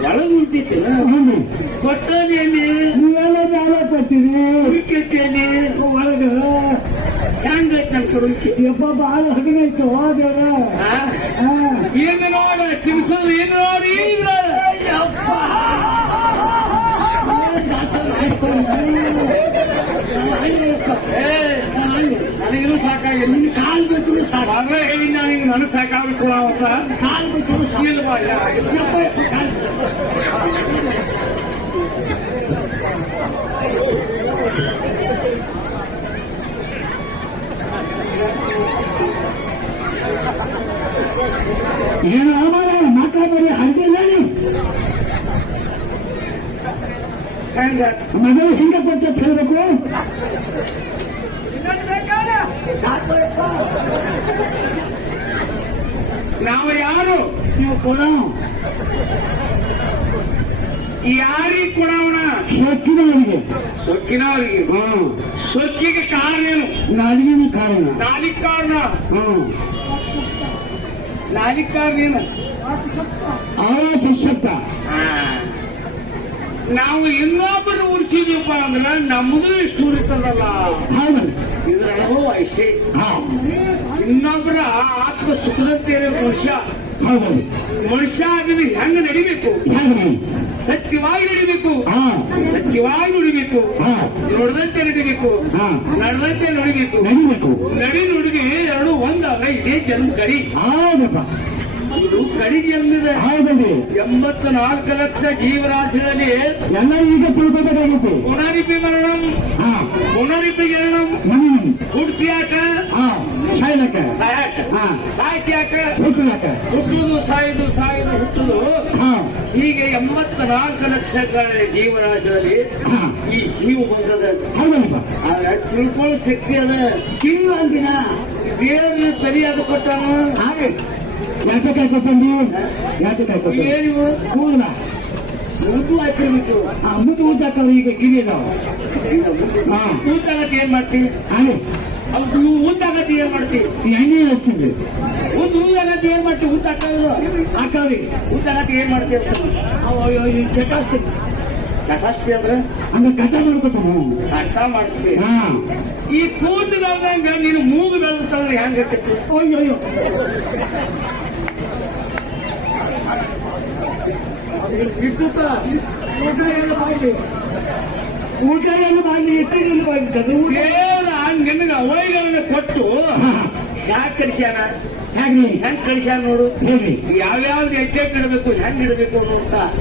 ಒಳಗ್ ಉಳ್ತೈತಿ ಹ್ಞೂ ಕೊಟ್ಟಲ್ಲಿ ನೀವೆಲ್ಲ ಮ್ಯಾಲ ಕೊಟ್ಟಿರಿ ಉಳ್ಕೈತಿ ಒಳಗ ಹೆಂಗ್ ಕನ್ಸರುಳ್ಕಿ ಯಪ್ಪ ಬಾಳ ಹಗನೈತು ಹೋದ್ರ ಏನು ನೋಡ ಚಿಮ್ಸೋದು ಏನು ನೋಡಿ ಈಗ ನನಗಿನ್ನೂ ಸಾಕಾಗಿಲ್ಲ ನಿನ್ ಕಾಲ್ ಬೇಕು ಸಾಕು ಅದೇ ಹೇಳಿ ನನಗೆ ನನಗೆ ಸಾಕಾಗಬೇಕು ಅವತ್ತ ಕಾಲ್ ಬೇಕು ಇಲ್ವಾ ಏನು ಅವರ ಮಾತಾಡಿ ಹರಿದಿಲ್ಲ ನೀವು ಹೆಂಗ? ಮಗಳು ಹಿಂಗೆ ಕೊಟ್ಟ ಹೇಳ್ಬೇಕು? ನಾವು ಯಾರು? ನೀವು ಕೊಡ. ಯಾರಿಗೆ ಕೊಡವನ ಸೊಕ್ಕಿನವರಿಗೆ. ಸೊಕ್ಕಿನವರಿಗೆ. ಹ್ಮ್. ಸೊಕ್ಕಿಗೆ ಕಾರಣ ಏನು? ನಾಡಿನ ಕಾರಣ. ನಾಲಿಗೆ ಕಾರಣ. ಹ್ಮ್. ಶಬ್ದ. ನಾವು ಇನ್ನೊಬ್ಬರು ಉಡ್ಸಿದೀವಪ್ಪ ಅಂದ್ರೆ ನಮಗೂ ಇಷ್ಟು ಉರಿತದಲ್ಲ. ಇದ್ರ ಅನುಭವ ಇಷ್ಟೇ ಇನ್ನೊಬ್ಬರ ಆತ್ಮ ಸುಖದಂತೆ ಇರೋ ಮನುಷ್ಯ ಮನುಷ್ಯ ಆಗಿ ಹೆಂಗ ನಡಿಬೇಕು? ಸತ್ಯವಾಗಿ ನಡಿಬೇಕು. ಹಾ. ಸತ್ಯವಾಗಿ ನುಡಿಬೇಕು. ಹಾ. ನುಡಿದಂತೆ ನಡಿಬೇಕು. ಹಾ. ನಡೆದಂತೆ ನಡಿಬೇಕು. ನಡಿಬೇಕು. ನಡಿ ನುಡಿಗೆ ಎರಡು ಒಂದಾಗ ಇದೇ ಜನ್ಮ ಕಡಿ. ಇದು ಕಡಿ ಜನ್ಮದ ಹೌದಲ್ರಿ. ಎಂಬತ್ತು ನಾಲ್ಕು ಲಕ್ಷ ಜೀವರಾಶಿಗಳಲ್ಲಿ ಎಲ್ಲ ಈಗ ತಿಳ್ಕೊಬೇಕಾಗೈತಿ ಪುನರಿಪಿ ಮರಣಂ. ಹಾ. ಪುನರಿಪಿ ಮರಣಂ. ಮನಿ ಹುಡ್ತಿಯಾಕ ಹಾ ಸಾಯ್ಲಕ್ಕ ಹುಟ್ಟಲಾಕ ಹುಟ್ಟುದು ಸಾಯುದು ಸಾಯುದು ಹುಟ್ಟುದು ಹಾ. ಹೀಗೆ ಎಂಬತ್ತ ನಾಲ್ಕು ಲಕ್ಷಗಳ ಜೀವರಾಶಿಯಲ್ಲಿ ಈ ಜೀವ ಬಂದದ. ತಿಳ್ಕೊಳ್ಳೋ ಶಕ್ತಿ ಅದ. ತಿಂಗಳು ಬೇರೆ ತರಿ ಅದು ಕೊಟ್ಟಾನ? ಹಾಗೆ. ಯಾಕೆ ಕಾಯ್ಕೊಟ್ಟಂಡಿ ಯಾಕೆ ಕಾಯ್ಕೊಟ್ಟ ಏನಿವು ಕೂದಲ. ಮುದ್ದು ಹಾಕಿರ್ಬೇಕು. ಆ ಮುದ್ದು ಊಟಕ್ಕವ್ರು ಈಗ ಹಾ. ಊಟಾಗತ್ತೆ ಏನ್ ಮಾಡ್ತೀವಿ ಹಾಗೆ. ಅವ್ರು ಊಟಾಗತ್ತೆ ಏನ್ ಮಾಡ್ತಿ ಎಣ್ಣೆ ಹಚ್ತೀವಿ ಊಟ ಊಟಾಗತ್ತೆ ಏನ್ ಮಾಡ್ತಿ ಊಟ ಹಾಕೋದು ಹಾಕವ್ರಿ. ಊಟಾಗತ್ತೆ ಏನ್ ಮಾಡ್ತೀವಿ ಚಟಾಸ್ತಿ. ಚಟಾಸ್ತಿ ಅಂದ್ರೆ? ಹಂಗ ಕಥ ಮಾಡ್ಕೊತಾನ ಕಷ್ಟ ಮಾಡಿಸ್ತೀವಿ ಹಾ. ಈ ಕೂತು ಬೆಳ್ದಂಗ ನೀನು ಮೂಗು ಬೆಳೆದಂದ್ರೆ ಹೆಂಗಿರ್ತೈತಿ ಅಯ್ಯೋ ಅಯ್ಯೋ. ವಿದ್ಯುತ್. ಊಟ ಏನು ಮಾಡಲಿ ಊಟ ಏನು ಮಾಡಿ ಇಟ್ಟಿಗೆ ನಿನಗ ಅವೈಗಳನ್ನ ಕೊಟ್ಟು ಯಾಕೆ ಕಳಿಸ್ಯಾನ? ಹೆಂಗ್ ಕಳಿಸ್ಯಾನ ನೋಡು. ಯಾವ್ಯಾವ್ದು ಹೆಜ್ಜೆ ಇಡಬೇಕು ಹೆಂಗ್ ಇಡಬೇಕು ಅಂತ.